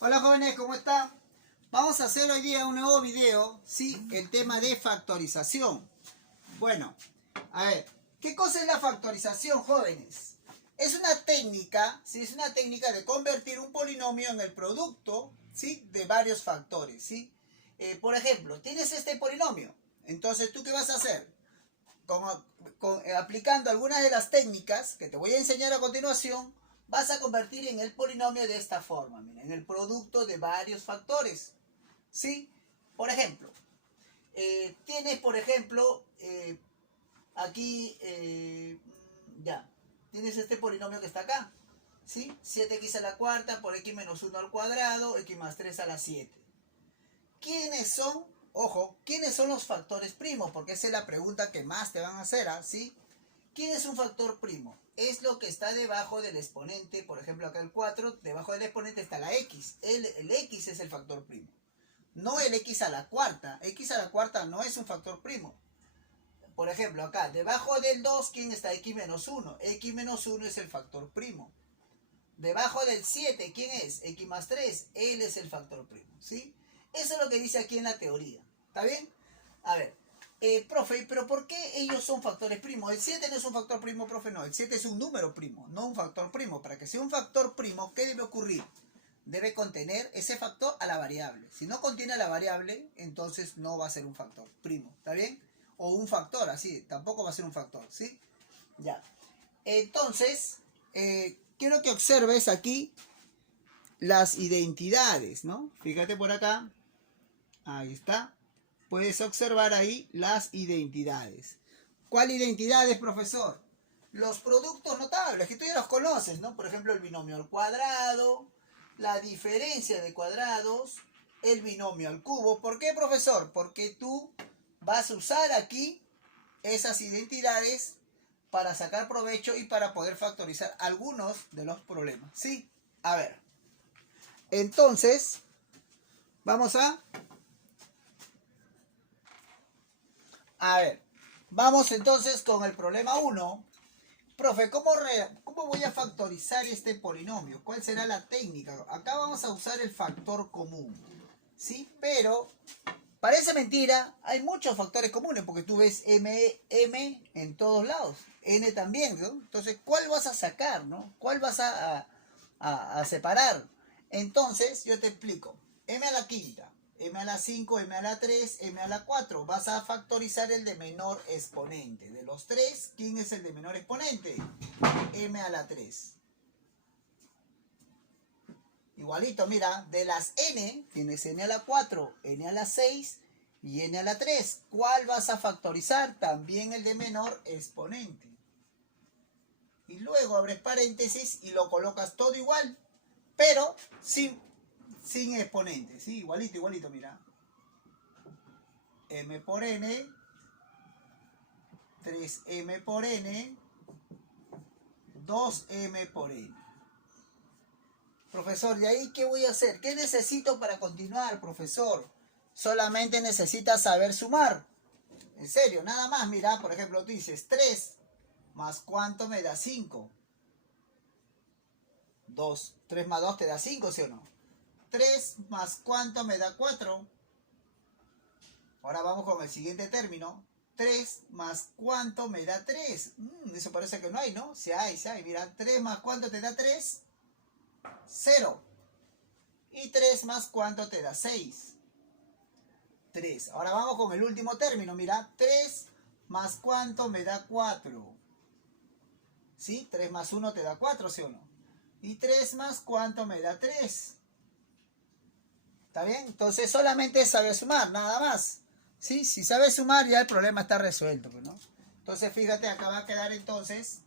Hola jóvenes, ¿cómo están? Vamos a hacer hoy día un nuevo video, ¿sí? El tema de factorización. Bueno, a ver, ¿qué cosa es la factorización, jóvenes? Es una técnica, ¿sí? Es una técnica de convertir un polinomio en el producto, ¿sí? De varios factores, ¿sí? Por ejemplo, tienes este polinomio. Entonces, ¿tú qué vas a hacer? Aplicando algunas de las técnicas que te voy a enseñar a continuación, vas a convertir en el polinomio de esta forma, mira, en el producto de varios factores, ¿sí? Por ejemplo, tienes, por ejemplo, aquí, ya, tienes este polinomio que está acá, ¿sí? 7x a la cuarta por x menos 1 al cuadrado, x más 3 a la 7. ¿Quiénes son? Ojo, ¿quiénes son los factores primos? Porque esa es la pregunta que más te van a hacer, ¿sí? ¿Quién es un factor primo? Es lo que está debajo del exponente. Por ejemplo, acá el 4, debajo del exponente está la x. El x es el factor primo. No el x a la cuarta. X a la cuarta no es un factor primo. Por ejemplo, acá, debajo del 2, ¿quién está? X menos 1. X menos 1 es el factor primo. Debajo del 7, ¿quién es? X más 3. Él es el factor primo, ¿sí? Eso es lo que dice aquí en la teoría. ¿Está bien? A ver. Profe, pero ¿por qué ellos son factores primos? El 7 no es un factor primo, profe, no. El 7 es un número primo, no un factor primo. Para que sea un factor primo, ¿qué debe ocurrir? Debe contener ese factor a la variable. Si no contiene a la variable, entonces no va a ser un factor primo. ¿Está bien? O un factor, así. Tampoco va a ser un factor, ¿sí? Ya. Entonces, quiero que observes aquí las identidades, ¿no? Fíjate por acá. Ahí está. Puedes observar ahí las identidades. ¿Cuál identidades, profesor? Los productos notables, que tú ya los conoces, ¿no? Por ejemplo, el binomio al cuadrado, la diferencia de cuadrados, el binomio al cubo. ¿Por qué, profesor? Porque tú vas a usar aquí esas identidades para sacar provecho y para poder factorizar algunos de los problemas. ¿Sí? A ver. Entonces, vamos a ver, vamos entonces con el problema 1. Profe, ¿cómo voy a factorizar este polinomio? ¿Cuál será la técnica? Acá vamos a usar el factor común, ¿sí? Pero, parece mentira, hay muchos factores comunes, porque tú ves m en todos lados, n también, ¿no? Entonces, ¿cuál vas a sacar, no? ¿Cuál vas a separar? Entonces, yo te explico. M a la quinta, m a la 5, m a la 3, m a la 4. Vas a factorizar el de menor exponente. De los tres, ¿quién es el de menor exponente? M a la 3. Igualito, mira, de las n, tienes n a la 4, n a la 6 y n a la 3. ¿Cuál vas a factorizar? También el de menor exponente. Y luego abres paréntesis y lo colocas todo igual, pero sin exponente, ¿sí? Igualito, mira. M por n, 3m por n, 2m por n. Profesor, ¿de ahí qué voy a hacer? ¿Qué necesito para continuar, profesor? Solamente necesitas saber sumar. En serio, nada más. Mira, por ejemplo, tú dices 3 más ¿cuánto me da 5? 2. 3 más 2 te da 5, ¿sí o no? 3 más ¿cuánto me da 4? Ahora vamos con el siguiente término. 3 más ¿cuánto me da 3? Eso parece que no hay, ¿no? Sí hay. Mira, 3 más ¿cuánto te da 3? 0. Y 3 más ¿cuánto te da 6? 3. Ahora vamos con el último término. Mira, 3 más ¿cuánto me da 4? ¿Sí? 3 más 1 te da 4, ¿sí o no? Y 3 más ¿cuánto me da 3? ¿Está bien? Entonces solamente saber sumar, nada más. ¿Sí? Si sabes sumar ya el problema está resuelto, ¿no? Entonces fíjate, acá va a quedar entonces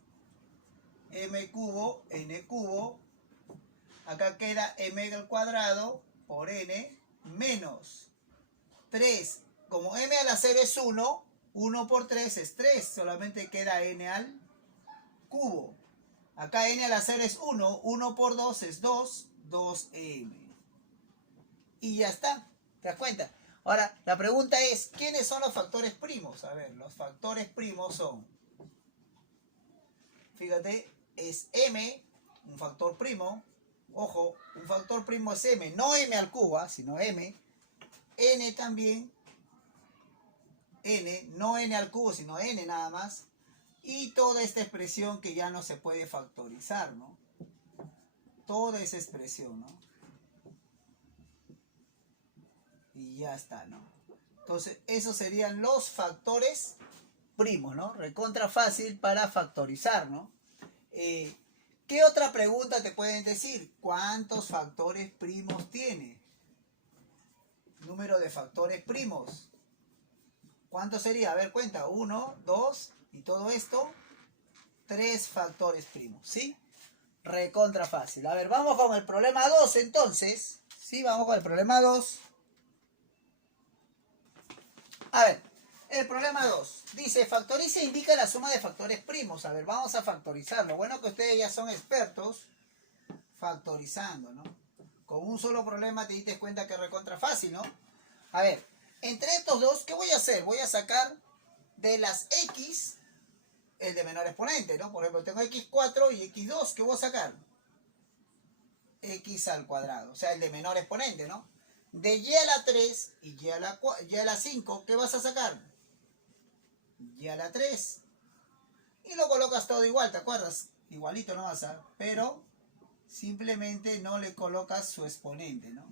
m cubo, n cubo. Acá queda m al cuadrado por n menos 3. Como m a la 0 es 1, 1 por 3 es 3. Solamente queda n al cubo. Acá n a la 0 es 1, 1 por 2 es 2, 2m. Y ya está, ¿te das cuenta? Ahora, la pregunta es, ¿quiénes son los factores primos? A ver, los factores primos son, fíjate, es m, un factor primo, Ojo, un factor primo es m, no m al cubo, sino m. N también, n, no n al cubo, sino n nada más. Y toda esta expresión que ya no se puede factorizar, ¿no? Toda esa expresión, ¿no? Y ya está, ¿no? Entonces, esos serían los factores primos, ¿no? Recontra fácil para factorizar, ¿no? ¿Qué otra pregunta te pueden decir? ¿Cuántos factores primos tiene? Número de factores primos. ¿Cuánto sería? A ver, cuenta. 1, 2 y todo esto. 3 factores primos, ¿sí? Recontra fácil. A ver, vamos con el problema 2 entonces. Sí, vamos con el problema 2. A ver, el problema 2. Dice, factoriza e indica la suma de factores primos. A ver, vamos a factorizar. Lo bueno que ustedes ya son expertos factorizando, ¿no? Con un solo problema te diste cuenta que es recontra fácil, ¿no? A ver, entre estos dos, ¿qué voy a hacer? Voy a sacar de las x el de menor exponente, ¿no? Por ejemplo, tengo x4 y x2. ¿Qué voy a sacar? X al cuadrado. O sea, el de menor exponente, ¿no? De y a la 3 y y a la 5, ¿qué vas a sacar? Y a la 3. Y lo colocas todo igual, ¿te acuerdas? Igualito no vas a... Pero simplemente no le colocas su exponente, ¿no?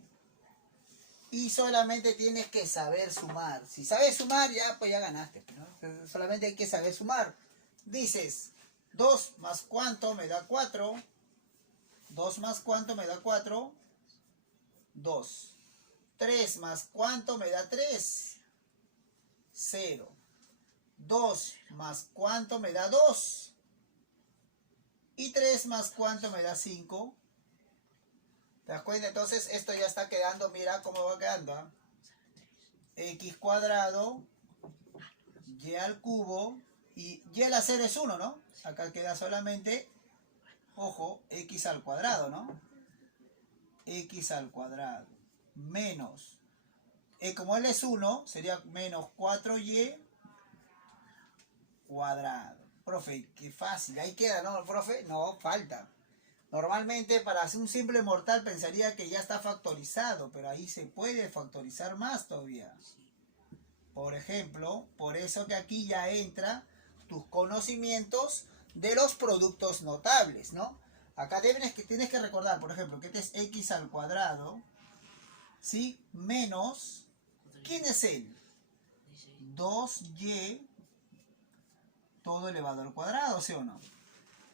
Y solamente tienes que saber sumar. Si sabes sumar, ya pues ya ganaste, ¿no? Solamente hay que saber sumar. Dices, 2 más cuánto me da 4. 2 más cuánto me da 4. 2. 3 más cuánto me da 3. 0. 2 más cuánto me da 2. Y 3 más cuánto me da 5. ¿Te das cuenta? Entonces esto ya está quedando, mira cómo va quedando, ¿eh? X cuadrado, y al cubo, y a la 0 es 1, ¿no? Acá queda solamente, ojo, x al cuadrado, ¿no? X al cuadrado, menos, como él es 1, sería menos 4y cuadrado. Profe, qué fácil, ahí queda, ¿no, profe? No, falta. Normalmente para hacer un simple mortal pensaría que ya está factorizado, pero ahí se puede factorizar más todavía. Por ejemplo, por eso que aquí ya entra tus conocimientos de los productos notables, ¿no? Acá tienes que recordar, por ejemplo, que este es x al cuadrado, ¿sí? Menos, ¿quién es él? 2y todo elevado al cuadrado, ¿sí o no?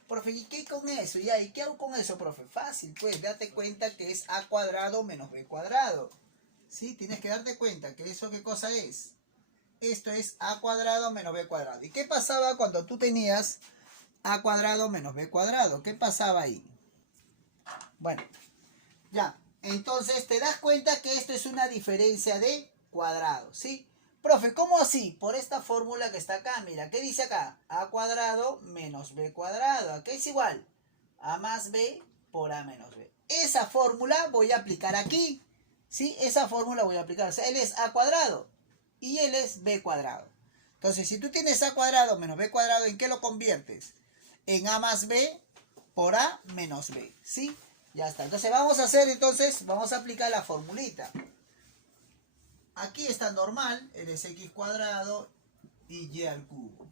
Profe, ¿y qué con eso? ¿Y qué hago con eso, profe? Fácil, pues, date cuenta que es a cuadrado menos b cuadrado. ¿Sí? Tienes que darte cuenta que eso, ¿qué cosa es? Esto es a cuadrado menos b cuadrado. ¿Y qué pasaba cuando tú tenías a cuadrado menos b cuadrado? ¿Qué pasaba ahí? Bueno, ya. Entonces te das cuenta que esto es una diferencia de cuadrado, ¿sí? Profe, ¿cómo así? Por esta fórmula que está acá, mira, ¿qué dice acá? A cuadrado menos b cuadrado. ¿A qué es igual? A más b por a menos b. Esa fórmula voy a aplicar aquí, ¿sí? Esa fórmula voy a aplicar. O sea, él es a cuadrado y él es b cuadrado. Entonces, si tú tienes a cuadrado menos b cuadrado, ¿en qué lo conviertes? En a más b por a menos b, ¿sí? Ya está. Entonces, vamos a aplicar la formulita. Aquí está normal, él es x cuadrado y y al cubo.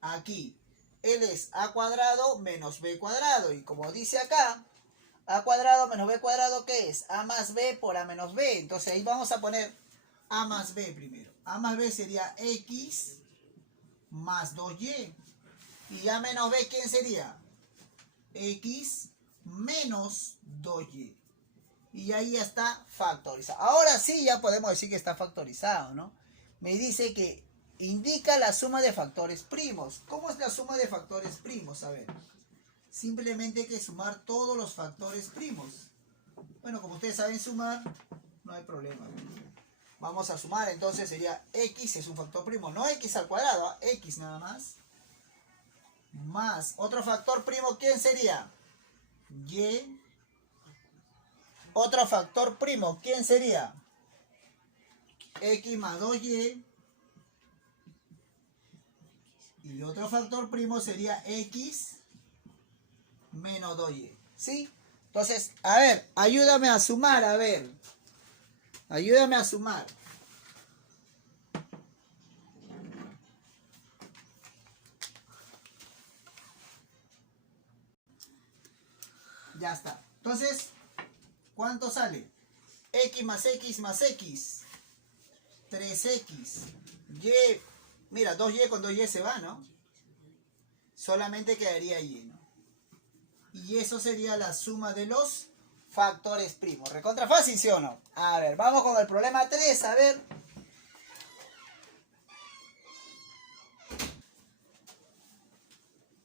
Aquí, él es a cuadrado menos b cuadrado. Y como dice acá, a cuadrado menos b cuadrado, ¿qué es? A más b por a menos b. Entonces ahí vamos a poner a más b primero. A más b sería x más 2y. Y a menos b, ¿quién sería? X menos 2y. Y ahí ya está factorizado. Ahora sí ya podemos decir que está factorizado, ¿no? Me dice que indica la suma de factores primos. ¿Cómo es la suma de factores primos? A ver. Simplemente hay que sumar todos los factores primos. Bueno, como ustedes saben sumar, no hay problema. Vamos a sumar, entonces sería x es un factor primo. No x al cuadrado, x nada más. Más otro factor primo, ¿quién sería? Y. Otro factor primo, ¿quién sería? X más 2y. Y otro factor primo sería x menos 2y. ¿Sí? Entonces, a ver, ayúdame a sumar, a ver. Ayúdame a sumar. Ya está. Entonces, ¿cuánto sale? X más X más X. 3X. Y. Mira, 2Y con 2Y se va, ¿no? Solamente quedaría Y, ¿no? Y eso sería la suma de los factores primos. ¿Recontra fácil, sí o no? A ver, vamos con el problema 3, a ver.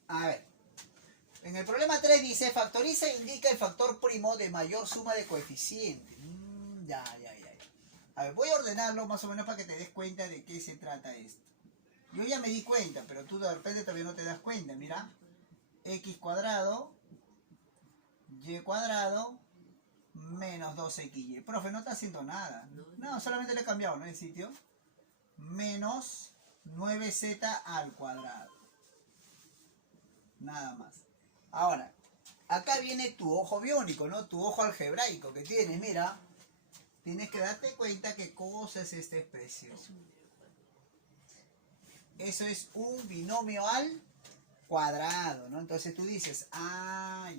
A ver. En el problema 3 dice, factoriza e indica el factor primo de mayor suma de coeficientes. Ya. A ver, voy a ordenarlo más o menos para que te des cuenta de qué se trata esto. Yo ya me di cuenta, pero tú de repente todavía no te das cuenta. Mira, x cuadrado, y cuadrado, menos 2xy. Profe, no está haciendo nada. No, solamente le he cambiado, ¿no? El sitio. Menos 9z al cuadrado. Nada más. Ahora, acá viene tu ojo biónico, ¿no? Tu ojo algebraico que tienes, mira. Tienes que darte cuenta qué cosa es esta expresión. Eso es un binomio al cuadrado, ¿no? Entonces tú dices, ya,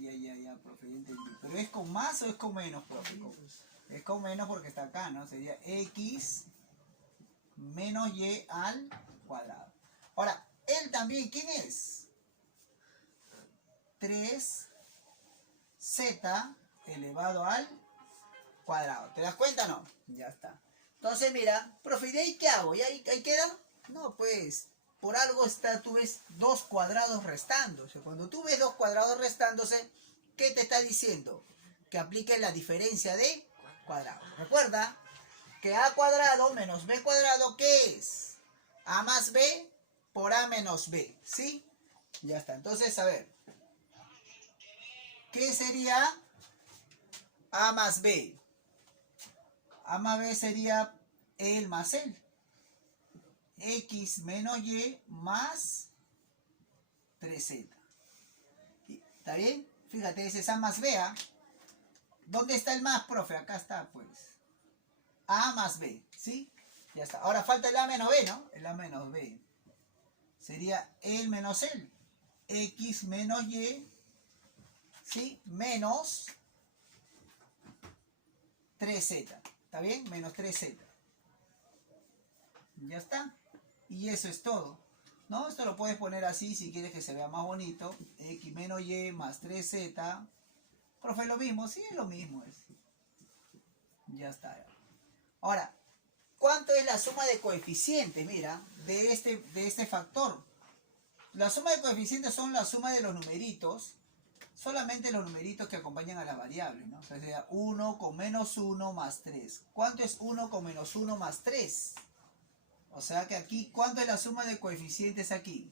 profe, ya entendí. ¿Pero es con más o es con menos, profe? Es con menos porque está acá, ¿no? Sería x menos y al cuadrado. Ahora, él también, ¿quién es? 3z elevado al cuadrado. ¿Te das cuenta o no? Ya está. Entonces, mira, profe, ¿de ahí qué hago? ¿Y ahí queda? No, pues, por algo está, tú ves dos cuadrados restándose. Cuando tú ves dos cuadrados restándose, ¿qué te está diciendo? Que apliques la diferencia de cuadrado. Recuerda que a cuadrado menos b cuadrado, ¿qué es? A más b por a menos b, ¿sí? Ya está. Entonces, a ver, ¿qué sería a más b? A más b sería el más el. X menos y más 3z. ¿Está bien? Fíjate, ese es a más b. ¿Dónde está el más, profe? Acá está, pues. A más b, ¿sí? Ya está. Ahora falta el a menos b, ¿no? El a menos b. Sería el menos el. X menos y, ¿sí? Menos 3z. ¿Está bien? Menos 3z. Ya está. Y eso es todo, ¿no? Esto lo puedes poner así si quieres que se vea más bonito. X menos y más 3z. Profe, lo mismo. Sí, es lo mismo. Ya está. Ahora, ¿cuánto es la suma de coeficientes? Mira, de este factor. La suma de coeficientes son la suma de los numeritos. Solamente los numeritos que acompañan a las variables, ¿no? O sea, sería 1 con menos 1 más 3. ¿Cuánto es 1 con menos 1 más 3? O sea que aquí, ¿cuánto es la suma de coeficientes aquí?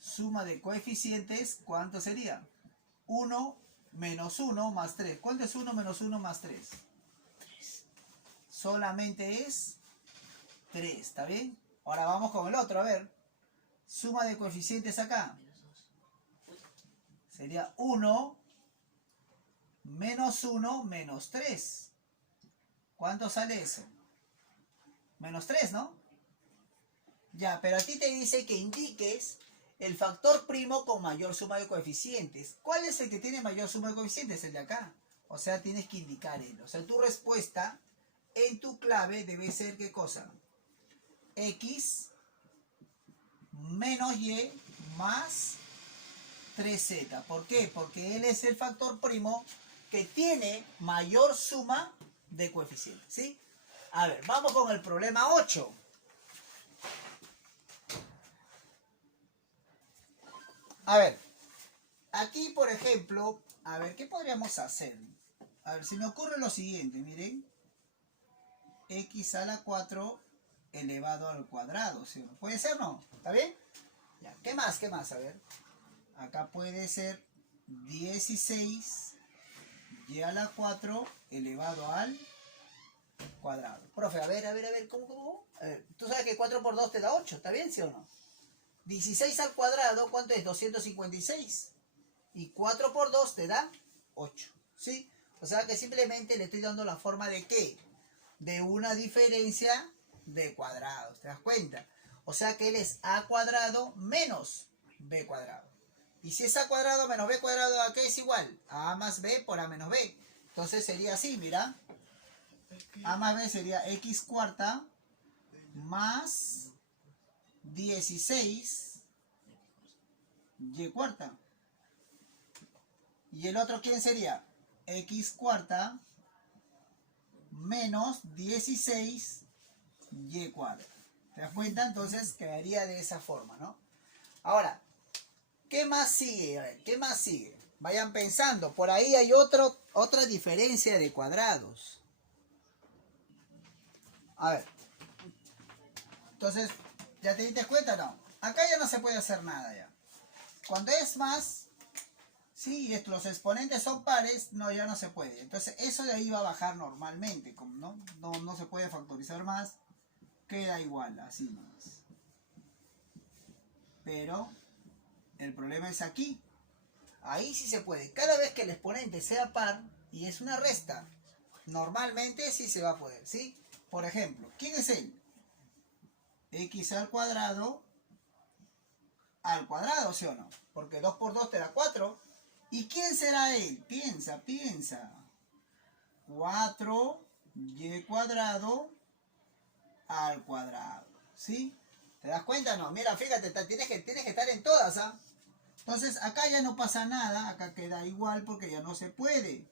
Suma de coeficientes, ¿cuánto sería? 1 menos 1 más 3. ¿Cuánto es 1 menos 1 más 3? 3. Solamente es 3, ¿está bien? Ahora vamos con el otro, a ver. Suma de coeficientes acá. Sería 1 menos 1 menos 3. ¿Cuánto sale eso? Menos 3, ¿no? Ya, pero a ti te dice que indiques el factor primo con mayor suma de coeficientes. ¿Cuál es el que tiene mayor suma de coeficientes? El de acá. O sea, tienes que indicar él. O sea, tu respuesta en tu clave debe ser, ¿qué cosa? X menos y más 3z. ¿Por qué? Porque él es el factor primo que tiene mayor suma de coeficientes, ¿sí? A ver, vamos con el problema 8. A ver, aquí por ejemplo, a ver, ¿qué podríamos hacer? A ver, se me ocurre lo siguiente, miren. X a la 4 elevado al cuadrado, ¿sí? ¿Puede ser, no? ¿Está bien? Ya, ¿qué más? ¿Qué más? A ver. Acá puede ser 16 y a la 4 elevado al cuadrado. Profe, a ver, ¿cómo? A ver, tú sabes que 4 por 2 te da 8, ¿está bien, sí o no? 16 al cuadrado, ¿cuánto es? 256. Y 4 por 2 te da 8, ¿sí? O sea que simplemente le estoy dando la forma de ¿qué? De una diferencia de cuadrados, ¿te das cuenta? O sea que él es a cuadrado menos b cuadrado. Y si es a cuadrado menos b cuadrado, ¿a qué es igual? A más b por a menos b. Entonces sería así, mira. A más b sería x cuarta más 16 y cuarta. ¿Y el otro quién sería? X cuarta menos 16 y cuarta. ¿Te das cuenta? Entonces quedaría de esa forma, ¿no? Ahora, ¿qué más sigue? A ver, ¿qué más sigue? Vayan pensando. Por ahí hay otra diferencia de cuadrados. A ver. Entonces, ¿ya te diste cuenta? No. Acá ya no se puede hacer nada ya. Cuando es más, sí, los exponentes son pares, no, ya no se puede. Entonces, eso de ahí va a bajar normalmente. Como no se puede factorizar más, queda igual, así nomás. Pero el problema es aquí. Ahí sí se puede. Cada vez que el exponente sea par y es una resta, normalmente sí se va a poder, ¿sí? Por ejemplo, ¿quién es él? X al cuadrado, ¿sí o no? Porque 2 por 2 te da 4. ¿Y quién será él? Piensa. 4y cuadrado al cuadrado, ¿sí? ¿Te das cuenta? No, mira, fíjate, tienes que estar en todas, ¿ah? Entonces, acá ya no pasa nada, acá queda igual porque ya no se puede.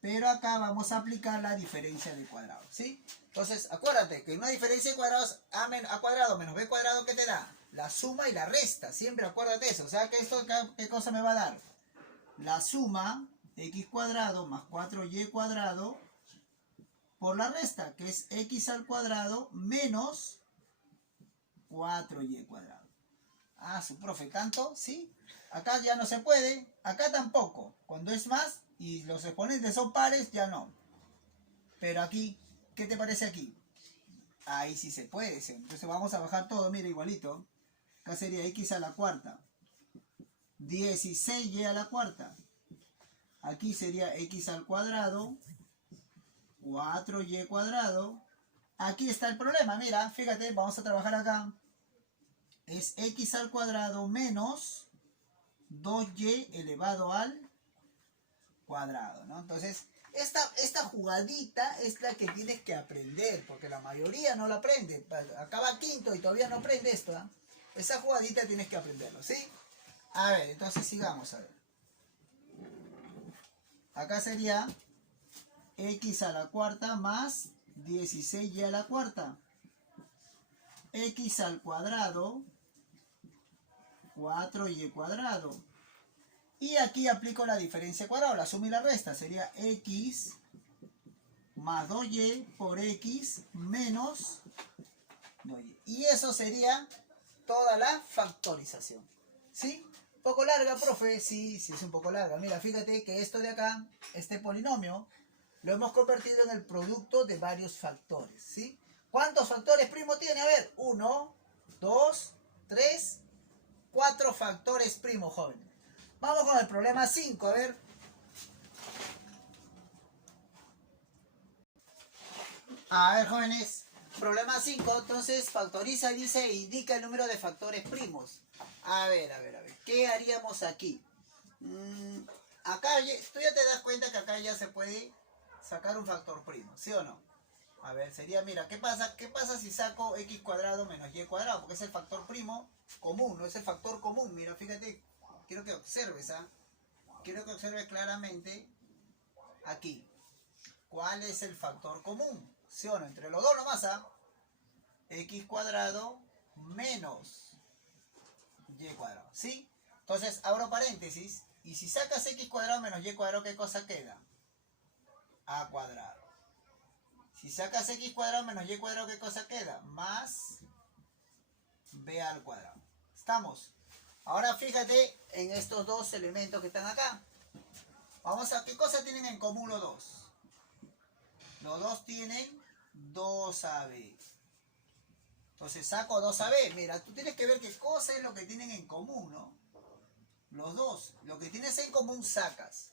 Pero acá vamos a aplicar la diferencia de cuadrados, ¿sí? Entonces, acuérdate que una diferencia de cuadrados, a cuadrado menos b cuadrado, ¿qué te da? La suma y la resta, siempre acuérdate eso. O sea, que esto, ¿qué cosa me va a dar? La suma, x cuadrado más 4y cuadrado, por la resta, que es x al cuadrado menos 4y cuadrado. Ah, su profe, ¿tanto? ¿Sí? Acá ya no se puede, acá tampoco. Cuando es más y los exponentes son pares, ya no. Pero aquí, ¿qué te parece aquí? Ahí sí se puede. Entonces vamos a bajar todo, mira, igualito. Acá sería x a la cuarta. 16y a la cuarta. Aquí sería x al cuadrado. 4y cuadrado. Aquí está el problema, mira, fíjate, vamos a trabajar acá. Es x al cuadrado menos 2y elevado al cuadrado, ¿no? Entonces, esta jugadita es la que tienes que aprender, porque la mayoría no la aprende. Acaba quinto y todavía no aprende esto, ¿eh? Esa jugadita tienes que aprenderlo, ¿sí? A ver, entonces sigamos, a ver. Acá sería x a la cuarta más 16y a la cuarta. X al cuadrado, 4y cuadrado. Y aquí aplico la diferencia cuadrada, la suma y la resta. Sería x más 2y por x menos 2y. Y eso sería toda la factorización. ¿Sí? ¿Un poco larga, profe? Sí, sí es un poco larga. Mira, fíjate que esto de acá, este polinomio, lo hemos convertido en el producto de varios factores. ¿Sí? ¿Cuántos factores primo tiene? A ver, 1, 2, 3, 4 factores primo, jóvenes. Vamos con el problema 5, a ver. A ver, jóvenes. Problema 5, entonces factoriza, dice, indica el número de factores primos. A ver. ¿Qué haríamos aquí? Acá, tú ya te das cuenta que acá ya se puede sacar un factor primo, ¿sí o no? A ver, sería, mira, ¿qué pasa si saco x cuadrado menos y cuadrado? Porque es el factor primo común, no es el factor común. Mira, fíjate, quiero que observes, ¿ah? Quiero que observes claramente aquí. ¿Cuál es el factor común? ¿Sí o no? Entre los dos nomás, ¿ah? X cuadrado menos y cuadrado, ¿sí? Entonces, abro paréntesis. Y si sacas x cuadrado menos y cuadrado, ¿qué cosa queda? A cuadrado. Si sacas x cuadrado menos y cuadrado, ¿qué cosa queda? Más b al cuadrado. ¿Estamos? Ahora fíjate en estos dos elementos que están acá. Vamos a, ¿qué cosa tienen en común los dos? Los dos tienen 2ab. Entonces saco 2ab. Mira, tú tienes que ver qué cosa es lo que tienen en común, ¿no? Los dos. Lo que tienes en común sacas.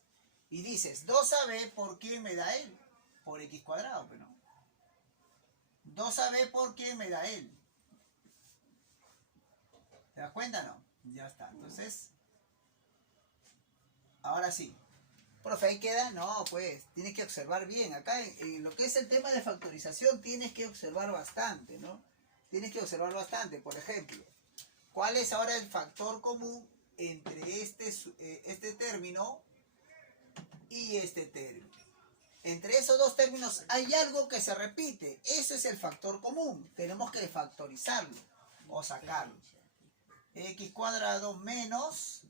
Y dices, 2AB por quién me da él. Por X cuadrado, pero no. 2AB por quién me da él. ¿Te das cuenta? No. Ya está. Entonces, ahora sí. Profe, ¿ahí queda? No, pues, tienes que observar bien. Acá en lo que es el tema de factorización tienes que observar bastante, ¿no? Tienes que observar bastante. Por ejemplo, ¿cuál es ahora el factor común entre este término y este término? Entre esos dos términos hay algo que se repite. Ese es el factor común. Tenemos que factorizarlo o sacarlo. X cuadrado menos...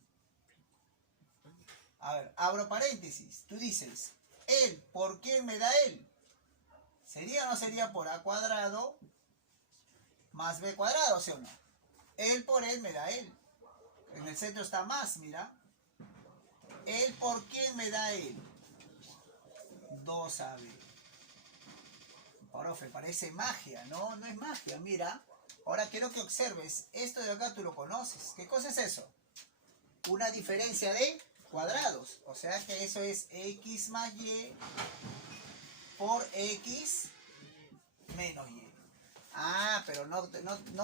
A ver, abro paréntesis. Tú dices, él, ¿por quién me da él? ¿Sería o no sería por A cuadrado más B cuadrado, sí o no? Él por él me da él. En el centro está más, mira. Él por quién me da él. 2AB. Profe, parece magia. No, no es magia, mira. Ahora quiero que observes. Esto de acá tú lo conoces. ¿Qué cosa es eso? Una diferencia de cuadrados. O sea que eso es X más Y por X menos Y. Ah, pero no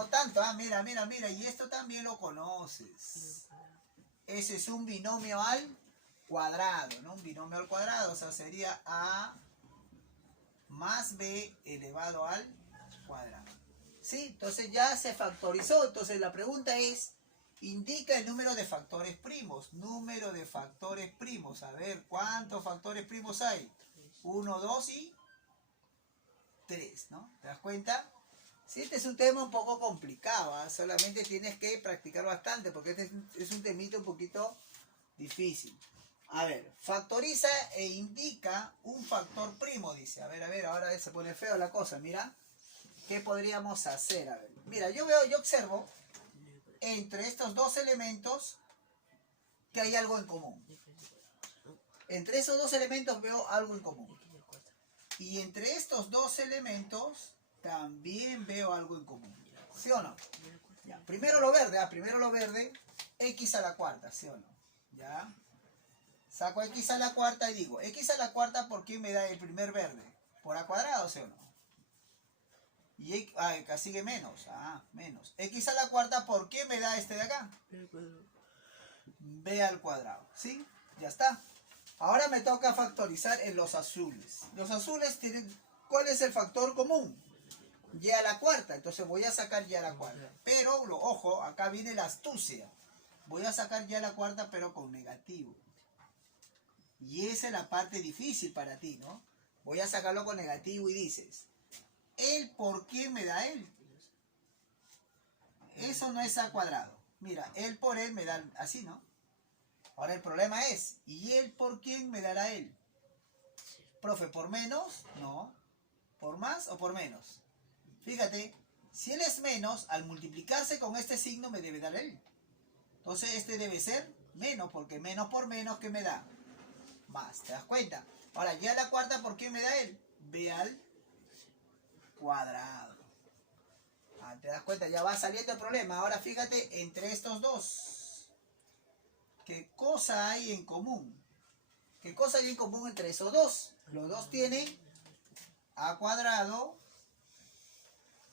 tanto. Ah, mira. Y esto también lo conoces. Ese es un binomio al cuadrado, ¿no? Un binomio al cuadrado. O sea, sería A más B elevado al cuadrado. ¿Sí? Entonces ya se factorizó. Entonces la pregunta es, indica el número de factores primos. Número de factores primos. A ver, ¿cuántos factores primos hay? 1, 2 y 3, ¿no? ¿Te das cuenta? Sí, este es un tema un poco complicado, ¿eh? Solamente tienes que practicar bastante porque este es un temito un poquito difícil. A ver, factoriza e indica un factor primo, dice. A ver, ahora se pone feo la cosa, mira. ¿Qué podríamos hacer? A ver, mira, yo observo entre estos dos elementos que hay algo en común. Entre esos dos elementos veo algo en común. Y entre estos dos elementos también veo algo en común. ¿Sí o no? Ya. Primero lo verde, X a la cuarta, ¿sí o no? Ya. Saco X a la cuarta y digo, X a la cuarta, ¿por qué me da el primer verde? ¿Por A cuadrado, sí o no? Y acá sigue menos. Menos. X a la cuarta, ¿por qué me da este de acá? B al cuadrado. ¿Sí? Ya está. Ahora me toca factorizar en los azules. Los azules tienen... ¿Cuál es el factor común? Y a la cuarta. Entonces voy a sacar Y a la cuarta. Pero, ojo, acá viene la astucia. Voy a sacar Y a la cuarta, pero con negativo. Y esa es la parte difícil para ti, ¿no? Voy a sacarlo con negativo y dices, ¿él por qué me da él? Eso no es A cuadrado. Mira, él por él me da así, ¿no? Ahora el problema es, ¿y él por quién me dará él? Profe, ¿por menos? No. ¿Por más o por menos? Fíjate, si él es menos, al multiplicarse con este signo me debe dar él. Entonces este debe ser menos, porque menos por menos, ¿qué me da? Más, ¿te das cuenta? Ahora, ya la cuarta, ¿por qué me da él? B al cuadrado. ¿Te das cuenta? Ya va saliendo el problema. Ahora fíjate, entre estos dos, ¿qué cosa hay en común? ¿Qué cosa hay en común entre esos dos? Los dos tienen A cuadrado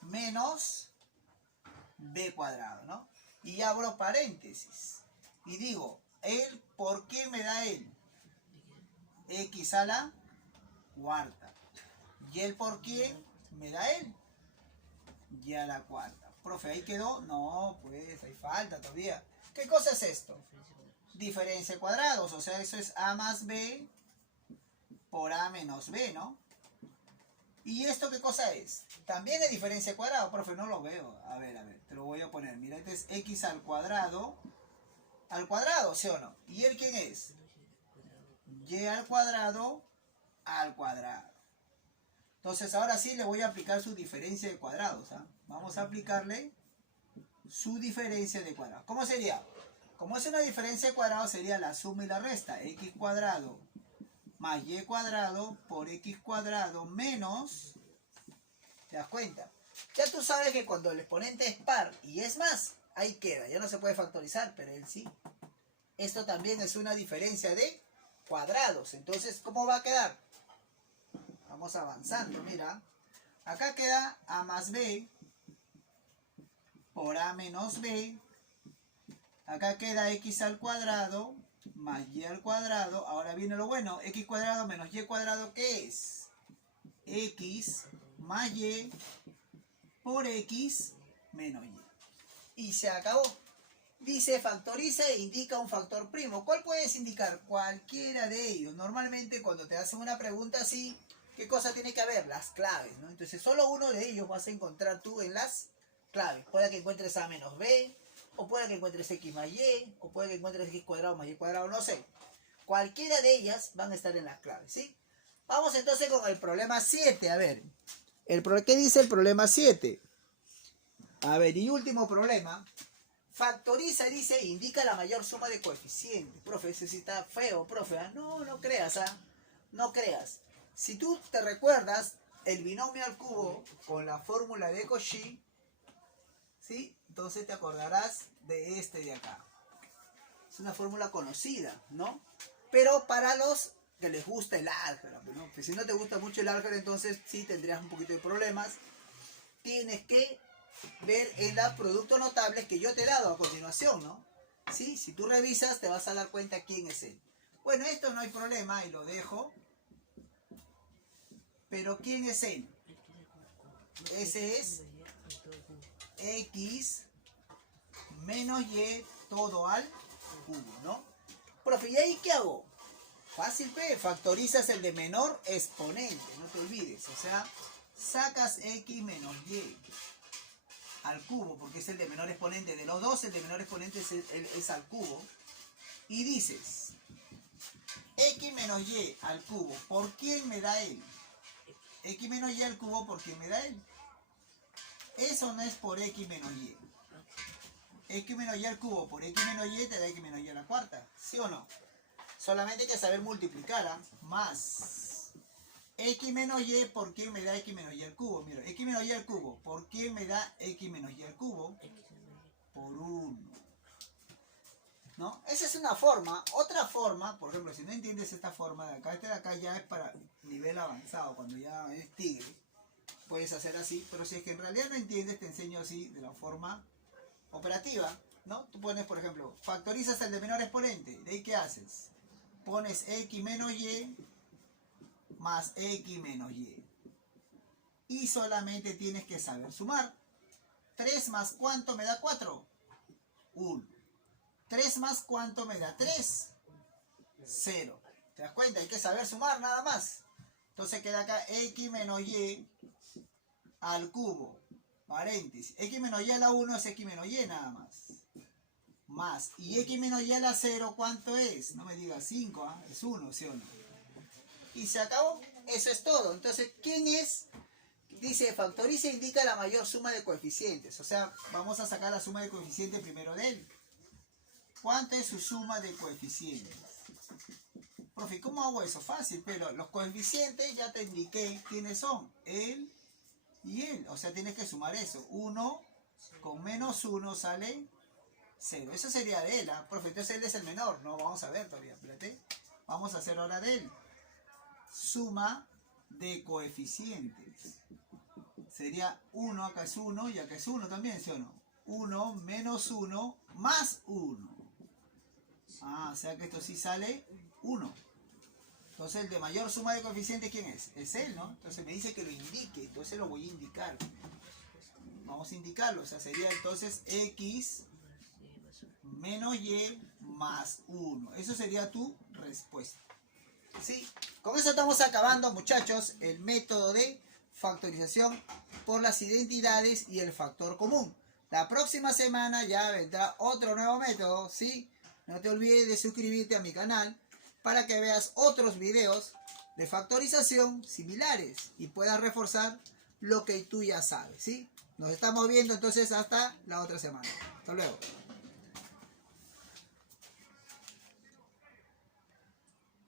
menos B cuadrado, ¿no? Y abro paréntesis. Y digo, ¿él por qué me da él? X a la cuarta. ¿Y él por quién me da él? Y a la cuarta. Profe, ¿ahí quedó? No, pues, ahí falta todavía. ¿Qué cosa es esto? Diferencia de cuadrados. O sea, eso es A más B por A menos B, ¿no? ¿Y esto qué cosa es? También es diferencia de cuadrado. Profe, no lo veo. A ver, te lo voy a poner. Mira, este es X al cuadrado, ¿sí o no? ¿Y él quién es? Y al cuadrado. Entonces ahora sí le voy a aplicar su diferencia de cuadrados. Vamos a aplicarle su diferencia de cuadrados. ¿Cómo sería? Como es una diferencia de cuadrados, sería la suma y la resta. X cuadrado más Y cuadrado por X cuadrado menos... ¿Te das cuenta? Ya tú sabes que cuando el exponente es par y es más, ahí queda. Ya no se puede factorizar, pero él sí. Esto también es una diferencia de cuadrados. Entonces, ¿cómo va a quedar? Vamos avanzando, mira. Acá queda a más b por a menos b. Acá queda x al cuadrado más y al cuadrado. Ahora viene lo bueno. X cuadrado menos y cuadrado, ¿qué es? X más y por x menos y. Y se acabó. Dice factoriza e indica un factor primo. ¿Cuál puedes indicar? Cualquiera de ellos. Normalmente cuando te hacen una pregunta así, ¿qué cosa tiene que haber? Las claves, ¿no? Entonces solo uno de ellos vas a encontrar tú en las claves. Puede que encuentres a menos b, o puede que encuentres x más y, o puede que encuentres x cuadrado más y cuadrado, no sé. Cualquiera de ellas van a estar en las claves, ¿sí? Vamos entonces con el problema 7. A ver, ¿qué dice el problema 7? A ver, y último problema. Factoriza, dice, indica la mayor suma de coeficientes. Profe, ese sí está feo, profe. No, no creas, ¿ah? No creas. Si tú te recuerdas el binomio al cubo con la fórmula de Cauchy, ¿sí? Entonces te acordarás de este de acá. Es una fórmula conocida, ¿no? Pero para los que les gusta el álgebra, ¿no? Pues si no te gusta mucho el álgebra, entonces sí tendrías un poquito de problemas. Tienes que ver en la producto notables que yo te he dado a continuación, ¿no? ¿Sí? Si tú revisas te vas a dar cuenta quién es él. Bueno, esto no hay problema y lo dejo. Pero ¿quién es él? Ese es x menos y todo al cubo, ¿no? Profe, ¿y ahí qué hago? Fácil, P. Factorizas el de menor exponente, no te olvides. O sea, sacas x menos y al cubo, porque es el de menor exponente. De los dos, el de menor exponente es al cubo. Y dices, x menos y al cubo, ¿por quién me da él? X menos y al cubo, ¿por quién me da él? Eso no es por x menos y. X menos y al cubo por x menos y te da x menos y a la cuarta. ¿Sí o no? Solamente hay que saber multiplicar, ¿eh? Más x menos y, ¿por quién me da x menos y al cubo? Mira, x menos y al cubo, ¿por quién me da x menos y al cubo? Por 1. ¿No? Esa es una forma. Otra forma, por ejemplo, si no entiendes esta forma de acá, este de acá ya es para nivel avanzado, cuando ya es tigre. Puedes hacer así, pero si es que en realidad no entiendes, te enseño así, de la forma operativa, ¿no? Tú pones, por ejemplo, factorizas el de menor exponente. ¿De ahí qué haces? Pones x menos y más x menos y. Y solamente tienes que saber sumar. 3 más ¿cuánto me da 4? 1. 3 más ¿cuánto me da 3? 0. ¿Te das cuenta? Hay que saber sumar nada más. Entonces queda acá x menos y al cubo. Paréntesis. X menos y a la 1 es x menos y nada más. Más. Y x menos y a la 0, ¿cuánto es? No me digas 5, ¿eh? Es 1, ¿sí o no? Y se acabó. Eso es todo. Entonces, ¿quién es? Dice, factoriza e indica la mayor suma de coeficientes. O sea, vamos a sacar la suma de coeficientes primero de él. ¿Cuánto es su suma de coeficientes? Profe, ¿cómo hago eso? Fácil, pero los coeficientes ya te indiqué quiénes son. Él y él. O sea, tienes que sumar eso. 1 con menos 1 sale 0. Eso sería de él, ¿eh? Profe, entonces él es el menor. No, vamos a ver todavía. Espérate. Vamos a hacer ahora de él. Suma de coeficientes. Sería 1, acá es 1 y acá es 1 también, ¿sí o no? 1 menos 1 más 1. Ah, o sea que esto sí sale 1. Entonces el de mayor suma de coeficientes, ¿quién es? Es él, ¿no? Entonces me dice que lo indique, entonces lo voy a indicar. Vamos a indicarlo, o sea, sería entonces x menos y más 1. Eso sería tu respuesta. ¿Sí? Con eso estamos acabando, muchachos, el método de factorización por las identidades y el factor común. La próxima semana ya vendrá otro nuevo método, ¿sí? No te olvides de suscribirte a mi canal para que veas otros videos de factorización similares y puedas reforzar lo que tú ya sabes, ¿sí? Nos estamos viendo entonces hasta la otra semana. Hasta luego.